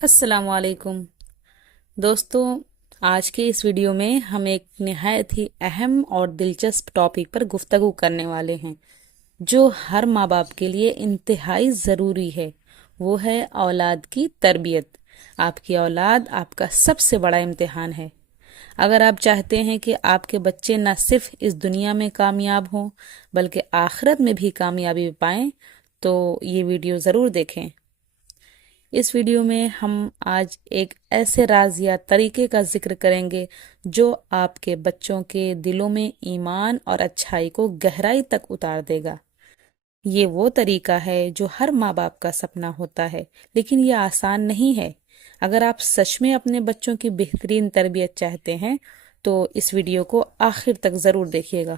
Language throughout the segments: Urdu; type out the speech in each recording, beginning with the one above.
السلام علیکم دوستوں، آج کے اس ویڈیو میں ہم ایک نہایت ہی اہم اور دلچسپ ٹاپک پر گفتگو کرنے والے ہیں جو ہر ماں باپ کے لیے انتہائی ضروری ہے۔ وہ ہے اولاد کی تربیت۔ آپ کی اولاد آپ کا سب سے بڑا امتحان ہے۔ اگر آپ چاہتے ہیں کہ آپ کے بچے نہ صرف اس دنیا میں کامیاب ہوں بلکہ آخرت میں بھی کامیابی پائیں تو یہ ویڈیو ضرور دیکھیں۔ اس ویڈیو میں ہم آج ایک ایسے راز یا طریقے کا ذکر کریں گے جو آپ کے بچوں کے دلوں میں ایمان اور اچھائی کو گہرائی تک اتار دے گا۔ یہ وہ طریقہ ہے جو ہر ماں باپ کا سپنا ہوتا ہے، لیکن یہ آسان نہیں ہے۔ اگر آپ سچ میں اپنے بچوں کی بہترین تربیت چاہتے ہیں تو اس ویڈیو کو آخر تک ضرور دیکھیے گا۔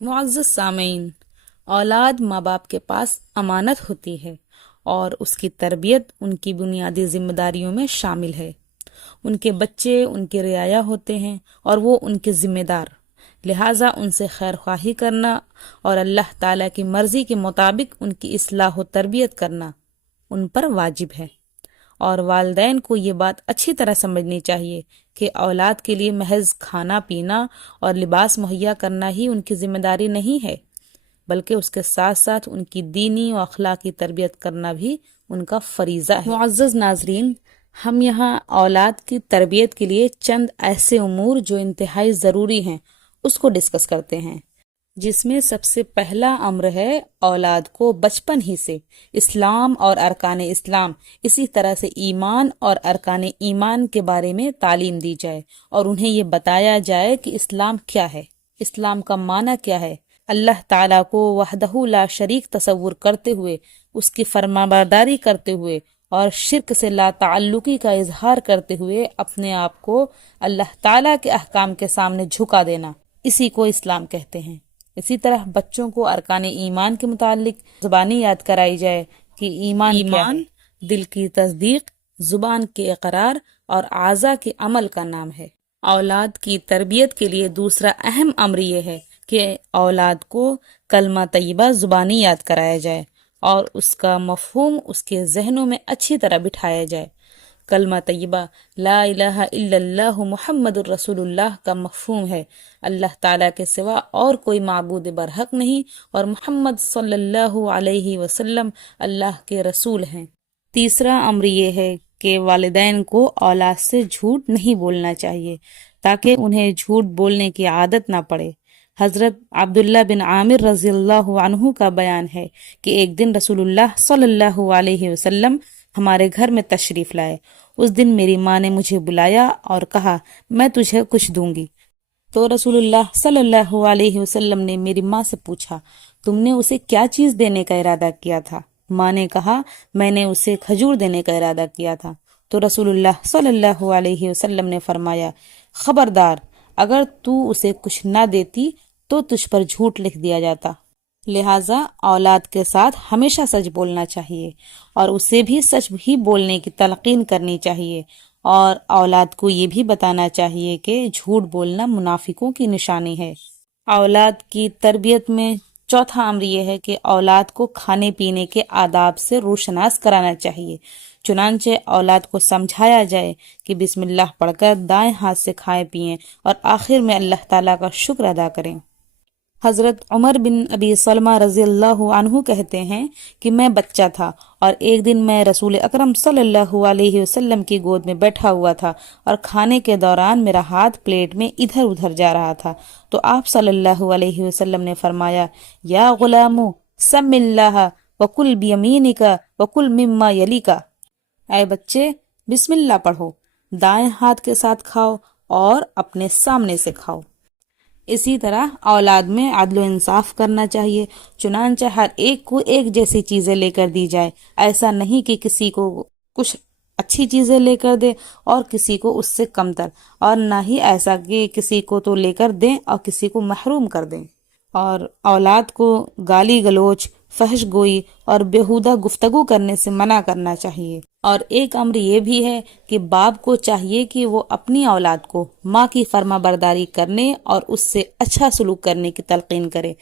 معزز سامعین، اولاد ماں باپ کے پاس امانت ہوتی ہے اور اس کی تربیت ان کی بنیادی ذمہ داریوں میں شامل ہے۔ ان کے بچے ان کے رعایا ہوتے ہیں اور وہ ان کے ذمہ دار، لہٰذا ان سے خیر خواہی کرنا اور اللہ تعالیٰ کی مرضی کے مطابق ان کی اصلاح و تربیت کرنا ان پر واجب ہے۔ اور والدین کو یہ بات اچھی طرح سمجھنی چاہیے کہ اولاد کے لیے محض کھانا پینا اور لباس مہیا کرنا ہی ان کی ذمہ داری نہیں ہے، بلکہ اس کے ساتھ ساتھ ان کی دینی و اخلاقی تربیت کرنا بھی ان کا فریضہ ہے۔ معزز ناظرین، ہم یہاں اولاد کی تربیت کے لیے چند ایسے امور جو انتہائی ضروری ہیں اس کو ڈسکس کرتے ہیں، جس میں سب سے پہلا امر ہے اولاد کو بچپن ہی سے اسلام اور ارکان اسلام، اسی طرح سے ایمان اور ارکان ایمان کے بارے میں تعلیم دی جائے اور انہیں یہ بتایا جائے کہ اسلام کیا ہے، اسلام کا معنی کیا ہے۔ اللہ تعالیٰ کو وحدہ لا شریک تصور کرتے ہوئے، اس کی فرمانبرداری کرتے ہوئے اور شرک سے لا تعلقی کا اظہار کرتے ہوئے اپنے آپ کو اللہ تعالیٰ کے احکام کے سامنے جھکا دینا، اسی کو اسلام کہتے ہیں۔ اسی طرح بچوں کو ارکان ایمان کے متعلق زبانی یاد کرائی جائے کہ ایمان کیا ہے۔ دل کی تصدیق، زبان کے اقرار اور اعضاء کے عمل کا نام ہے۔ اولاد کی تربیت کے لیے دوسرا اہم امر یہ ہے کہ اولاد کو کلمہ طیبہ زبانی یاد کرایا جائے اور اس کا مفہوم اس کے ذہنوں میں اچھی طرح بٹھایا جائے۔ کلمہ طیبہ لا الہ الا اللہ محمد الرسول اللہ کا مفہوم ہے اللہ تعالیٰ کے سوا اور کوئی معبود برحق نہیں اور محمد صلی اللہ علیہ وسلم اللہ کے رسول ہیں۔ تیسرا امر یہ ہے کہ والدین کو اولاد سے جھوٹ نہیں بولنا چاہیے تاکہ انہیں جھوٹ بولنے کی عادت نہ پڑے۔ حضرت عبداللہ بن عامر رضی اللہ عنہ کا بیان ہے کہ ایک دن رسول اللہ صلی اللہ علیہ وسلم ہمارے گھر میں تشریف لائے۔ اس دن میری ماں نے مجھے بلایا اور کہا میں تجھے کچھ دوں گی، تو رسول اللہ صلی اللہ علیہ وسلم نے میری ماں سے پوچھا تم نے اسے کیا چیز دینے کا ارادہ کیا تھا؟ ماں نے کہا میں نے اسے کھجور دینے کا ارادہ کیا تھا۔ تو رسول اللہ صلی اللہ علیہ وسلم نے فرمایا خبردار، اگر تو اسے کچھ نہ دیتی تو تجھ پر جھوٹ لکھ دیا جاتا۔ لہٰذا اولاد کے ساتھ ہمیشہ سچ بولنا چاہیے اور اسے بھی سچ ہی بولنے کی تلقین کرنی چاہیے، اور اولاد کو یہ بھی بتانا چاہیے کہ جھوٹ بولنا منافقوں کی نشانی ہے۔ اولاد کی تربیت میں چوتھا امر یہ ہے کہ اولاد کو کھانے پینے کے آداب سے روشناس کرانا چاہیے۔ چنانچہ اولاد کو سمجھایا جائے کہ بسم اللہ پڑھ کر دائیں ہاتھ سے کھائیں پئیں اور آخر میں اللہ تعالیٰ کا شکر ادا کریں۔ حضرت عمر بن ابی سلمہ رضی اللہ عنہ کہتے ہیں کہ میں بچہ تھا اور ایک دن میں رسول اکرم صلی اللہ علیہ وسلم کی گود میں بیٹھا ہوا تھا اور کھانے کے دوران میرا ہاتھ پلیٹ میں ادھر ادھر جا رہا تھا، تو آپ صلی اللہ علیہ وسلم نے فرمایا یا غلام سم اللہ وکل بیمینک وکل مما یلیک، اے بچے بسم اللہ پڑھو، دائیں ہاتھ کے ساتھ کھاؤ اور اپنے سامنے سے کھاؤ۔ اسی طرح اولاد میں عدل و انصاف کرنا چاہیے، چنانچہ ہر ایک کو ایک جیسی چیزیں لے کر دی جائے۔ ایسا نہیں کہ کسی کو کچھ اچھی چیزیں لے کر دے اور کسی کو اس سے کمتر، اور نہ ہی ایسا کہ کسی کو تو لے کر دیں اور کسی کو محروم کر دیں۔ اور اولاد کو گالی گلوچ، فحش گوئی اور بیہودہ گفتگو کرنے سے منع کرنا چاہیے۔ اور ایک امر یہ بھی ہے کہ باپ کو چاہیے کہ وہ اپنی اولاد کو ماں کی فرما برداری کرنے اور اس سے اچھا سلوک کرنے کی تلقین کرے۔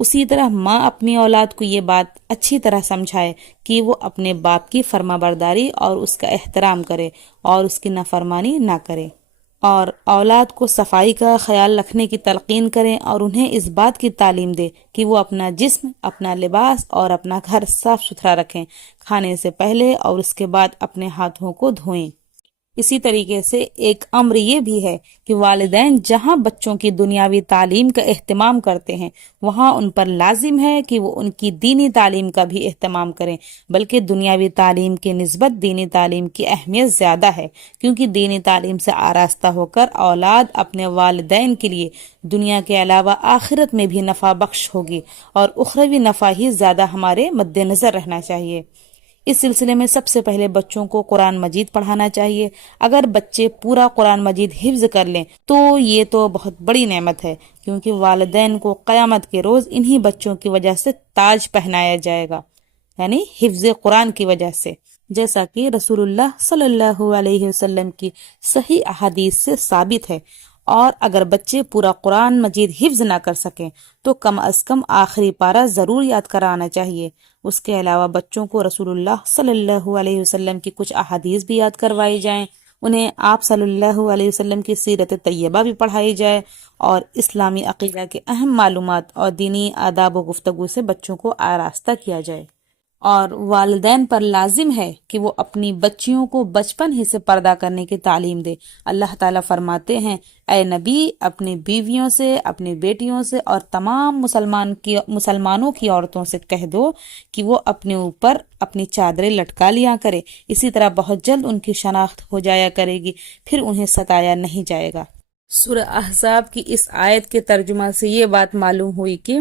اسی طرح ماں اپنی اولاد کو یہ بات اچھی طرح سمجھائے کہ وہ اپنے باپ کی فرما برداری اور اس کا احترام کرے اور اس کی نافرمانی نہ کرے، اور اولاد کو صفائی کا خیال رکھنے کی تلقین کریں اور انہیں اس بات کی تعلیم دے کہ وہ اپنا جسم، اپنا لباس اور اپنا گھر صاف ستھرا رکھیں، کھانے سے پہلے اور اس کے بعد اپنے ہاتھوں کو دھوئیں۔ اسی طریقے سے ایک امر یہ بھی ہے کہ والدین جہاں بچوں کی دنیاوی تعلیم کا اہتمام کرتے ہیں، وہاں ان پر لازم ہے کہ وہ ان کی دینی تعلیم کا بھی اہتمام کریں، بلکہ دنیاوی تعلیم کی نسبت دینی تعلیم کی اہمیت زیادہ ہے، کیونکہ دینی تعلیم سے آراستہ ہو کر اولاد اپنے والدین کے لیے دنیا کے علاوہ آخرت میں بھی نفع بخش ہوگی، اور اخروی نفع ہی زیادہ ہمارے مد نظر رہنا چاہیے۔ اس سلسلے میں سب سے پہلے بچوں کو قرآن مجید پڑھانا چاہیے۔ اگر بچے پورا قرآن مجید حفظ کر لیں تو یہ تو بہت بڑی نعمت ہے، کیونکہ والدین کو قیامت کے روز انہی بچوں کی وجہ سے تاج پہنایا جائے گا، یعنی حفظ قرآن کی وجہ سے، جیسا کہ رسول اللہ صلی اللہ علیہ وسلم کی صحیح احادیث سے ثابت ہے۔ اور اگر بچے پورا قرآن مجید حفظ نہ کر سکیں تو کم از کم آخری پارہ ضرور یاد کرانا چاہیے۔ اس کے علاوہ بچوں کو رسول اللہ صلی اللہ علیہ وسلم کی کچھ احادیث بھی یاد کروائی جائیں، انہیں آپ صلی اللہ علیہ وسلم کی سیرت طیبہ بھی پڑھائی جائے، اور اسلامی عقیدہ کے اہم معلومات اور دینی آداب و گفتگو سے بچوں کو آراستہ کیا جائے۔ اور والدین پر لازم ہے کہ وہ اپنی بچیوں کو بچپن ہی سے پردہ کرنے کی تعلیم دے۔ اللہ تعالیٰ فرماتے ہیں، اے نبی، اپنی بیویوں سے، اپنی بیٹیوں سے اور تمام مسلمانوں کی عورتوں سے کہہ دو کہ وہ اپنے اوپر اپنی چادریں لٹکا لیا کرے، اسی طرح بہت جلد ان کی شناخت ہو جایا کرے گی، پھر انہیں ستایا نہیں جائے گا۔ سورہ احزاب کی اس آیت کے ترجمہ سے یہ بات معلوم ہوئی کہ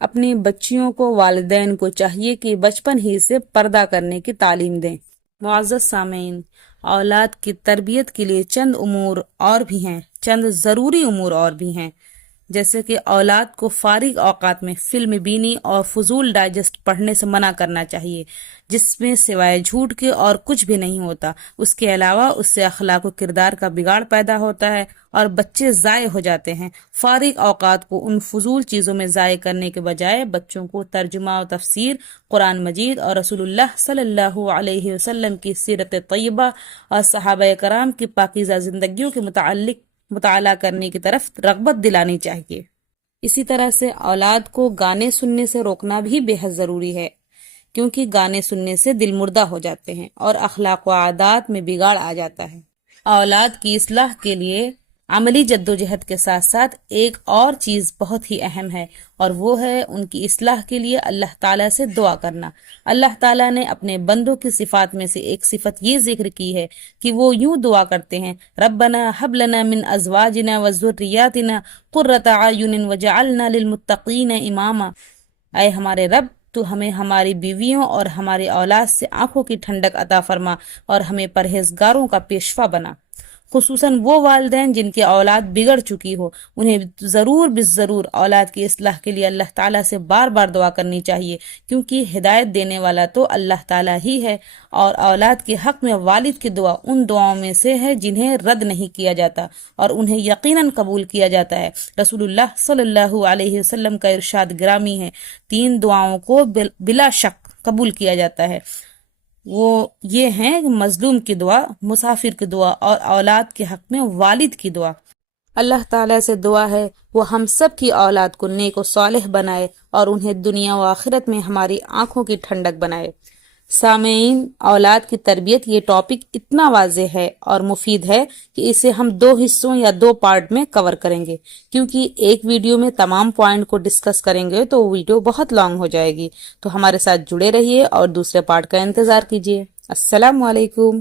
اپنی بچیوں کو والدین کو چاہیے کہ بچپن ہی سے پردہ کرنے کی تعلیم دیں۔ معزز سامعین، اولاد کی تربیت کے لیے چند امور اور بھی ہیں، چند ضروری امور اور بھی ہیں، جیسے کہ اولاد کو فارغ اوقات میں فلم بینی اور فضول ڈائجسٹ پڑھنے سے منع کرنا چاہیے، جس میں سوائے جھوٹ کے اور کچھ بھی نہیں ہوتا۔ اس کے علاوہ اس سے اخلاق و کردار کا بگاڑ پیدا ہوتا ہے اور بچے ضائع ہو جاتے ہیں۔ فارغ اوقات کو ان فضول چیزوں میں ضائع کرنے کے بجائے بچوں کو ترجمہ و تفسیر قرآن مجید اور رسول اللہ صلی اللہ علیہ وسلم کی سیرت طیبہ اور صحابہ کرام کی پاکیزہ زندگیوں کے متعلق مطالعہ کرنے کی طرف رغبت دلانی چاہیے۔ اسی طرح سے اولاد کو گانے سننے سے روکنا بھی بے حد ضروری ہے، کیونکہ گانے سننے سے دل مردہ ہو جاتے ہیں اور اخلاق و عادات میں بگاڑ آ جاتا ہے۔ اولاد کی اصلاح کے لیے عملی جدوجہد کے ساتھ ساتھ ایک اور چیز بہت ہی اہم ہے، اور وہ ہے ان کی اصلاح کے لیے اللہ تعالیٰ سے دعا کرنا۔ اللہ تعالیٰ نے اپنے بندوں کی صفات میں سے ایک صفت یہ ذکر کی ہے کہ وہ یوں دعا کرتے ہیں، ربنا حب لنا من ازواجنا وذریاتنا قرۃ اعین وجعلنا للمتقین اماما۔ اے ہمارے رب، تو ہمیں ہماری بیویوں اور ہماری اولاد سے آنکھوں کی ٹھنڈک عطا فرما اور ہمیں پرہیزگاروں کا پیشوا بنا۔ خصوصاً وہ والدین جن کی اولاد بگڑ چکی ہو، انہیں ضرور بالضرور اولاد کی اصلاح کے لیے اللہ تعالیٰ سے بار بار دعا کرنی چاہیے، کیونکہ ہدایت دینے والا تو اللہ تعالیٰ ہی ہے، اور اولاد کے حق میں والد کی دعا ان دعاؤں میں سے ہے جنہیں رد نہیں کیا جاتا اور انہیں یقیناً قبول کیا جاتا ہے۔ رسول اللہ صلی اللہ علیہ وسلم کا ارشاد گرامی ہے، 3 دعاؤں کو بلا شک قبول کیا جاتا ہے، وہ یہ ہیں مظلوم کی دعا، مسافر کی دعا اور اولاد کے حق میں والد کی دعا۔ اللہ تعالیٰ سے دعا ہے وہ ہم سب کی اولاد کو نیک و صالح بنائے اور انہیں دنیا و آخرت میں ہماری آنکھوں کی ٹھنڈک بنائے۔ سامعین، اولاد کی تربیت یہ ٹاپک اتنا واضح ہے اور مفید ہے کہ اسے ہم 2 حصوں یا 2 پارٹ میں کور کریں گے، کیونکہ ایک ویڈیو میں تمام پوائنٹ کو ڈسکس کریں گے تو ویڈیو بہت لانگ ہو جائے گی۔ تو ہمارے ساتھ جڑے رہیے اور دوسرے پارٹ کا انتظار کیجیے۔ السلام علیکم۔